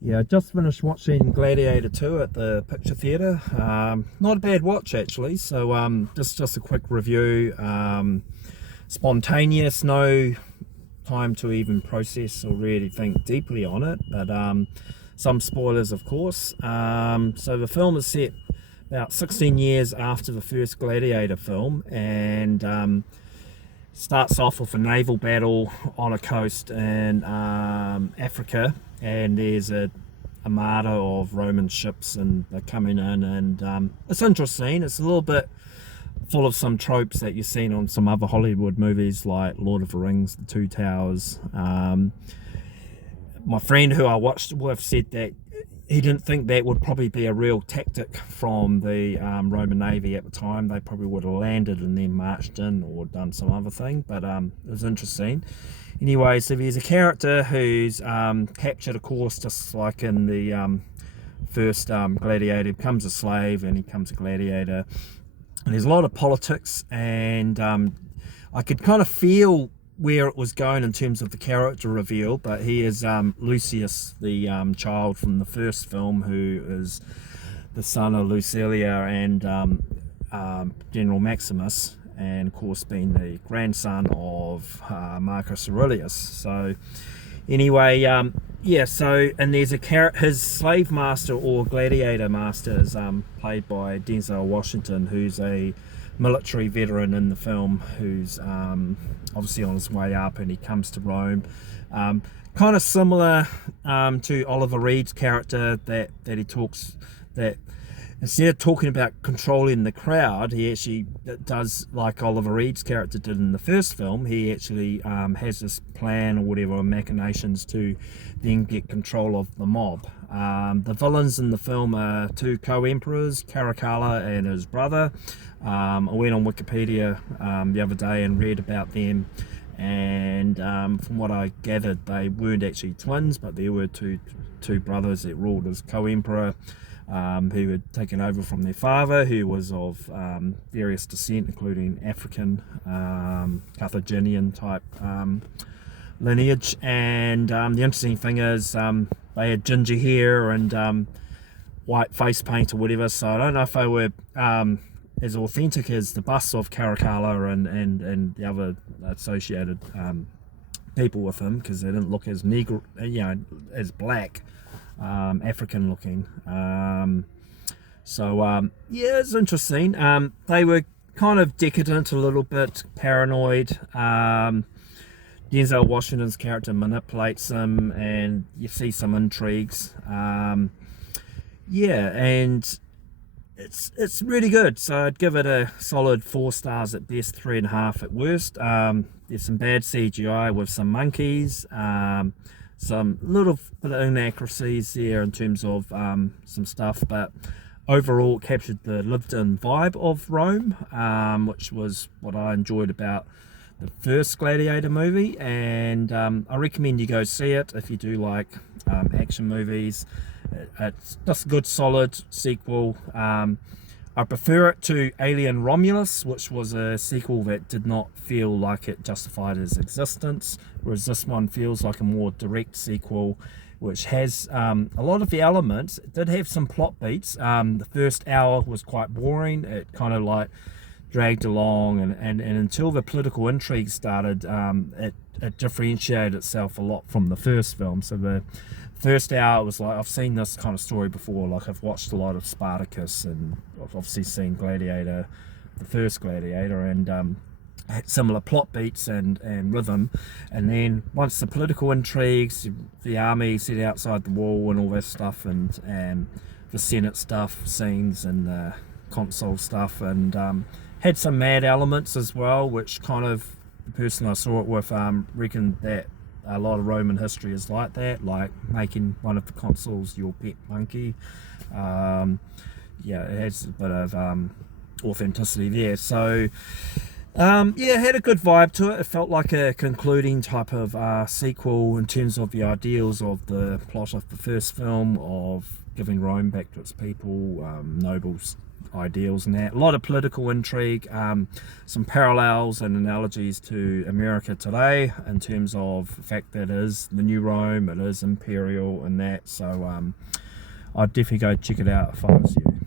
Yeah, I just finished watching Gladiator 2 at the Picture Theatre. Not a bad watch actually. So just a quick review. Spontaneous, no time to even process or really think deeply on it. But some spoilers, of course. So the film is set about 16 years after the first Gladiator film, and starts off with a naval battle on a coast in Africa, and there's a armada of Roman ships, and they're coming in, and it's interesting. It's a little bit full of some tropes that you've seen on some other Hollywood movies like Lord of the Rings, The Two Towers. My friend who I watched with said that he didn't think that would probably be a real tactic from the Roman Navy at the time. They probably would have landed and then marched in or done some other thing, but it was interesting. Anyway, so there's a character who's captured a course just like in the first Gladiator. He becomes a slave and he becomes a gladiator. And there's a lot of politics, and I could kind of feel where it was going in terms of the character reveal, but he is Lucius, the child from the first film, who is the son of Lucilia and General Maximus, and of course being the grandson of Marcus Aurelius. So anyway, yeah, so, and there's his slave master or gladiator master is played by Denzel Washington, who's a military veteran in the film, who's obviously on his way up, and he comes to Rome. Kind of similar to Oliver Reed's character, that he talks, that instead of talking about controlling the crowd, he actually does like Oliver Reed's character did in the first film. He actually has this plan or whatever, machinations to then get control of the mob. The villains in the film are two co-emperors, Caracalla and his brother. I went on Wikipedia the other day and read about them, and from what I gathered, they weren't actually twins, but there were two brothers that ruled as co-emperor, who had taken over from their father, who was of various descent, including African, Carthaginian type lineage. And the interesting thing is they had ginger hair and white face paint or whatever, so I don't know if they were as authentic as the busts of Caracalla and the other associated people with him, because they didn't look as negro, as black, African looking. Yeah, it's interesting. They were kind of decadent, a little bit paranoid. Denzel Washington's character manipulates them, and you see some intrigues. Yeah, and it's really good. So I'd give it a solid 4 stars at best, 3.5 at worst. There's some bad CGI with some monkeys, some little bit of inaccuracies there in terms of some stuff, but overall it captured the lived-in vibe of Rome, which was what I enjoyed about the first Gladiator movie. And I recommend you go see it if you do like action movies. It's just a good solid sequel. I prefer it to Alien Romulus, which was a sequel that did not feel like it justified its existence, whereas this one feels like a more direct sequel, which has a lot of the elements. It did have some plot beats. The first hour was quite boring. It kind of like dragged along, and until the political intrigue started, it differentiated itself a lot from the first film. So the first hour was like, I've seen this kind of story before. Like, I've watched a lot of Spartacus, and I've obviously seen Gladiator, the first Gladiator, and had similar plot beats and rhythm. And then once the political intrigues, the army set outside the wall and all that stuff, and the Senate stuff, scenes, and the console stuff, and had some mad elements as well, which kind of, the person I saw it with reckoned that a lot of Roman history is like that, like making one of the consuls your pet monkey. Yeah, it has a bit of authenticity there. So yeah, it had a good vibe to it. It felt like a concluding type of sequel in terms of the ideals of the plot of the first film, of giving Rome back to its people, nobles ideals and that. A lot of political intrigue, some parallels and analogies to America today in terms of the fact that it is the new Rome, it is imperial and that. So I'd definitely go check it out if I was you.